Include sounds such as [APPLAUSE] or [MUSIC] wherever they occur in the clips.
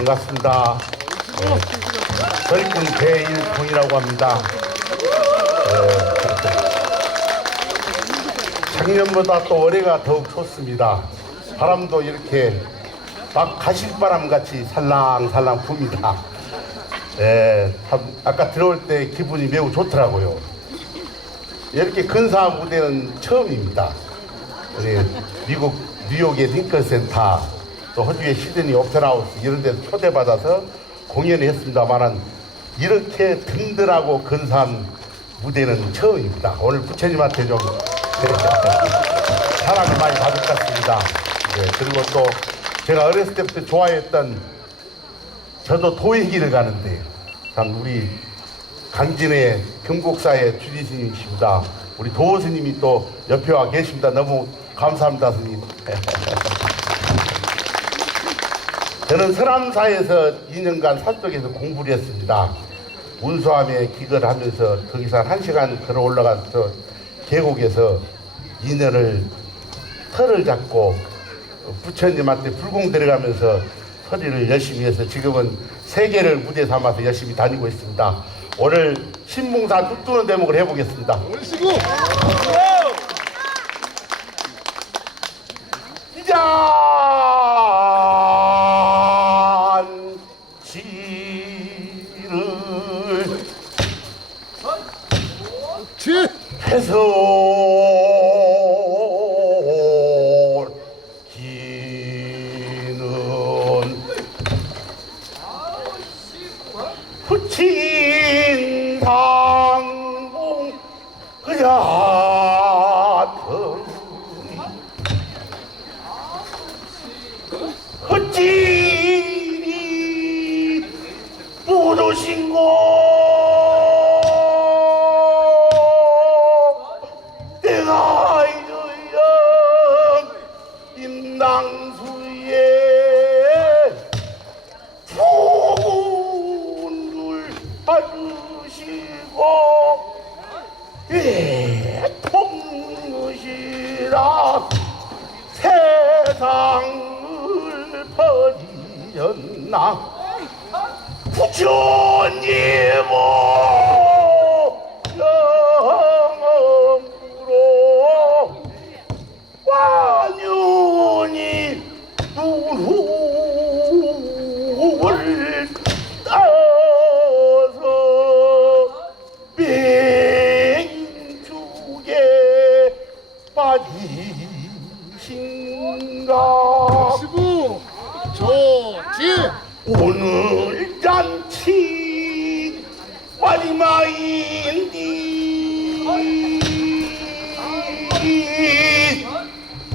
반갑습니다. 저희는 배일통이라고 합니다. 예. 작년보다 또 올해가 더욱 좋습니다. 바람도 이렇게 막 가실바람 같이 살랑살랑 붑니다. 예, 참 아까 들어올 때 기분이 매우 좋더라고요. 이렇게 근사한 무대는 처음입니다. 우리 미국 뉴욕의 링컨 센터 또 호주의 시드니 오페라 하우스 이런 데서 초대받아서 공연을 했습니다만은 이렇게 든든하고 근사한 무대는 처음입니다. 오늘 부처님한테 좀 [LAUGHS] 사랑을 많이 받을 것 같습니다. 네, 그리고 또 제가 어렸을 때부터 좋아했던 저도 도예기를 가는데 참 우리 강진의 금곡사의 주지스님이십니다. 우리 도호 스님이 또 옆에 와 계십니다. 너무 감사합니다, 스님. [LAUGHS] 저는 서람사에서 2년간 산속에서 공부를 했습니다. 운수함에 기거를 하면서 거기서 한 1시간 걸어 올라가서 계곡에서 2년을 털을 잡고 부처님한테 불공 들어가면서 서리를 열심히 해서 지금은 세계를 무대 삼아서 열심히 다니고 있습니다. 오늘 신봉사 뚝뜨는 대목을 해보겠습니다. 올시고 잔치를 지! 해서 줄 봐주시고 예, 통무시라 세상을 버리셨나? 부처님은 마지막인디.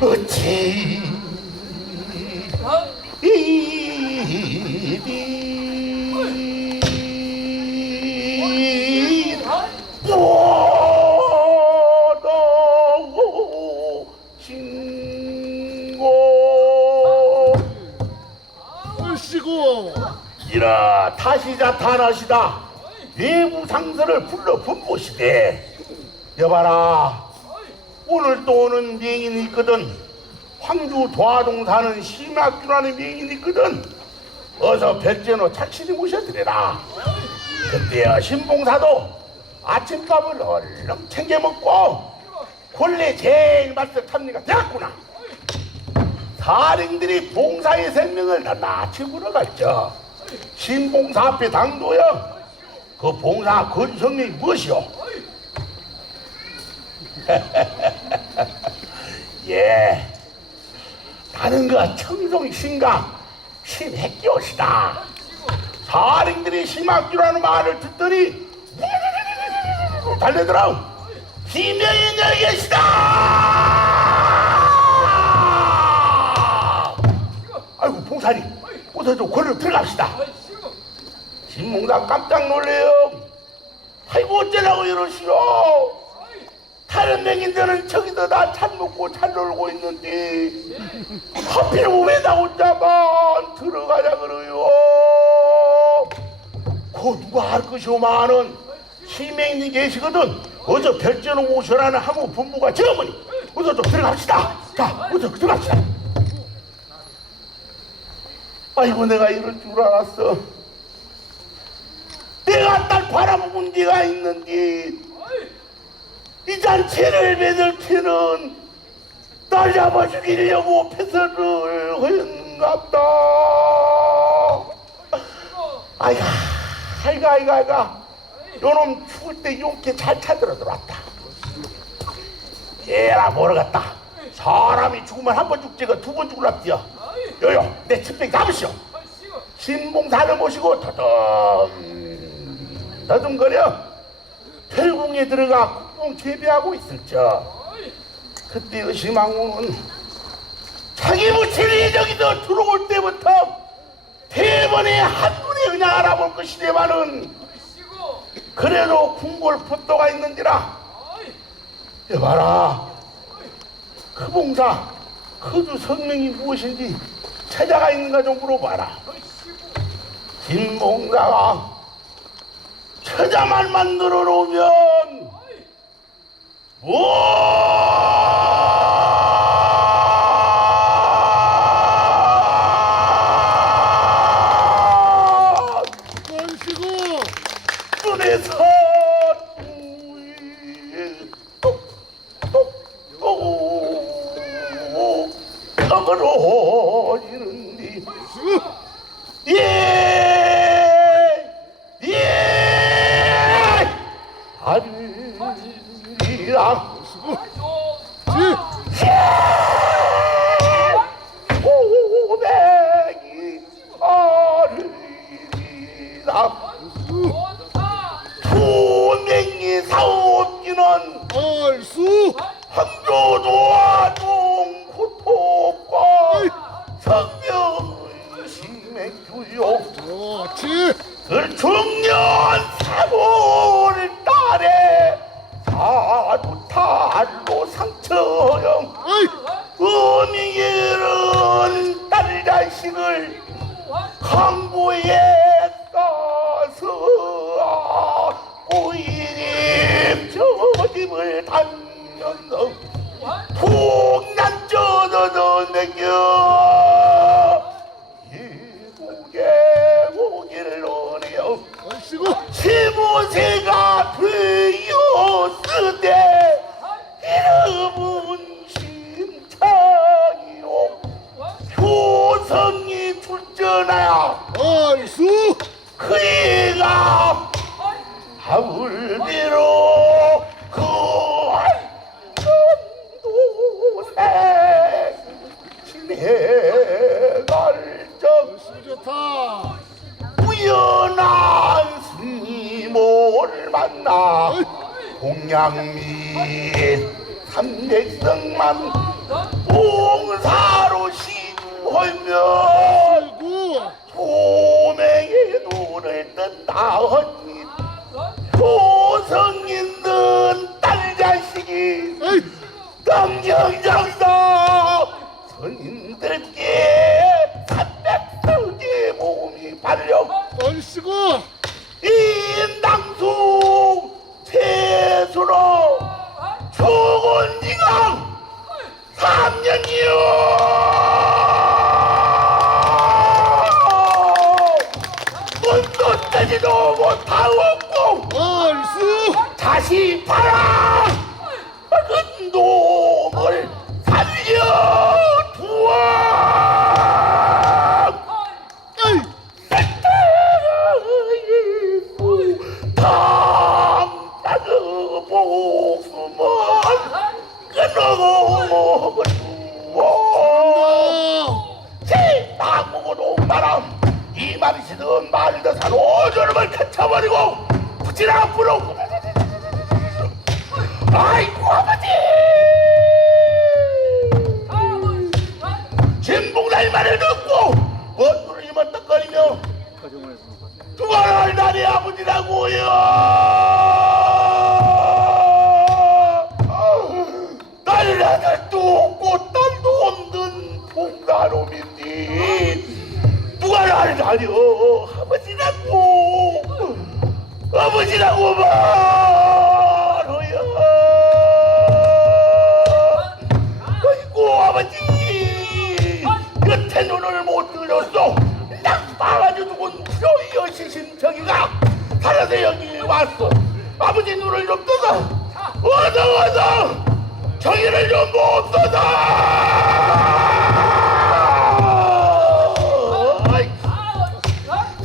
어찌 이리 못오신고. 올시고. 이라 다시자 탄하시다 외부 상서를 불러 분보시되 여봐라 오늘 또 오는 명인이 있거든. 황주 도화동 사는 심학규라는 명인이 있거든. 어서 별전호 착실히 모셔드려라. 그때야 신봉사도 아침밥을 얼른 챙겨 먹고 본래 제일 맛을 탑니가 되었구나. 사령들이 봉사의 생명을 다 낯이 물어갔죠. 신봉사 앞에 당도여 그 봉사 근성이 무엇이오? [LAUGHS] 예, 나는 그 청송 신강 신핵교시다. 사령들이 심학규라는 말을 듣더니 달려들어 비명이 열계시다. 아이고 봉사님 어서 좀 걸로 들어갑시다 신봉사 깜짝 놀래요. 아이고 어쩌라고 이러시오 다른 맹인들은 저기서 다 찬 먹고 찬 놀고 있는데 하필 왜나 혼자만 들어가자 그래요. 그 누가 할 것이오만은 시맹이 계시거든. 어서 별전을 오셔라는 하무 분부가 저머니 어서 좀 들어갑시다. 자 어서 들어갑시다. 아이고 내가 이럴 줄 알았어. 바라보는 데가 있는데 이 잔치를 맺을 때는 딸 잡아 죽이려고 패설을 허였는갑다. 아이가, 아이가, 아이가, 아이가. 요놈 죽을 때 용케 잘 찾으러 들어왔다. 얘라 모르겠다. 사람이 죽으면 한 번 죽지가 두 번 죽을랍디요. 요요, 내 집병 잡으시오. 신봉사를 모시고 더듬 더듬거려. 별궁에 들어가 국궁 재배하고 있을 적 그때 의심왕후는 자기 무친이 저기서 들어올 때부터 대번에 한눈에 그냥 알아볼 것이지만은 그래도 궁궐 붙도가 있는지라. 여봐라. 그 봉사 그주 성명이 무엇인지 찾아가 있는가 좀 물어봐라. 김봉사가 처자만 만들어 놓으면 뭐 자식을 강보에 떠서 꼬이님 저 집을 단면서 좋다. 우연한 스님을 만나 공양미 삼백성만 봉사로 아이고. 소맹의 눈을 뜬다 하니 효성 있는 딸 자식이 당경장 다시 봐라 큰 놈을 살려두어 아이 당따그 목숨을 끊어고 주어 어제 나무고도 바람 이 말이 시든 말도 산 오저름을 갇혀버리고 부지랑 앞으로 아이고 아버지! 진봉날 말을 듣고 원두르기만 떡거리며 두가를 나의 아버지라고요 나를 아들도 없고 딸도 없는 봉사놈인데 누가 나를 다려 아버지라고! 아버지라고 말 정의를 좀 봅소서!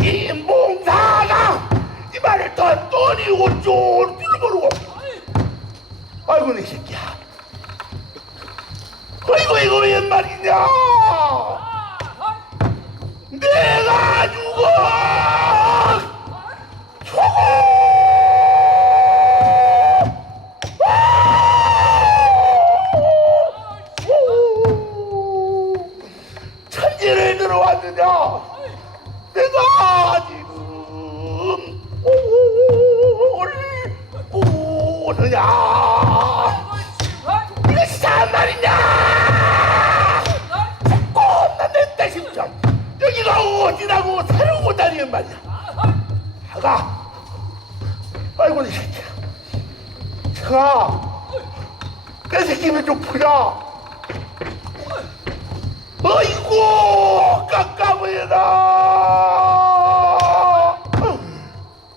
김봉사가 이 말을 떴더니 어쩌고 모르고. 아이고 내 새끼야. 아이고 이거 웬 말이냐? 내가 죽어 들어왔느냐? 내가 지금 올 오느냐? 이것이 참 말이냐? 꽃나는 대심장 여기가 어디라고 살고 다니는 말이야. 아가 아이고 이 새끼야. 청아 내 새끼는 좀 보자 어이구 깜깜해라.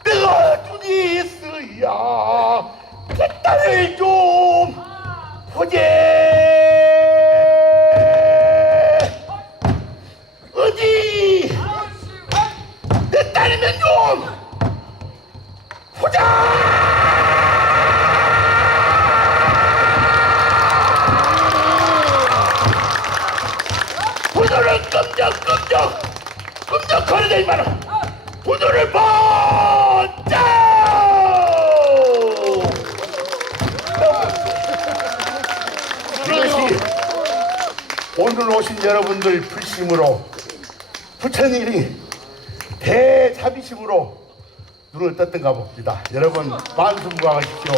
내가 눈이 있어야 그 딸을 좀 보제 오늘 오신 여러분들 불심으로 부처님이 대자비심으로 눈을 떴던가 봅니다. 여러분 만수무강하십시오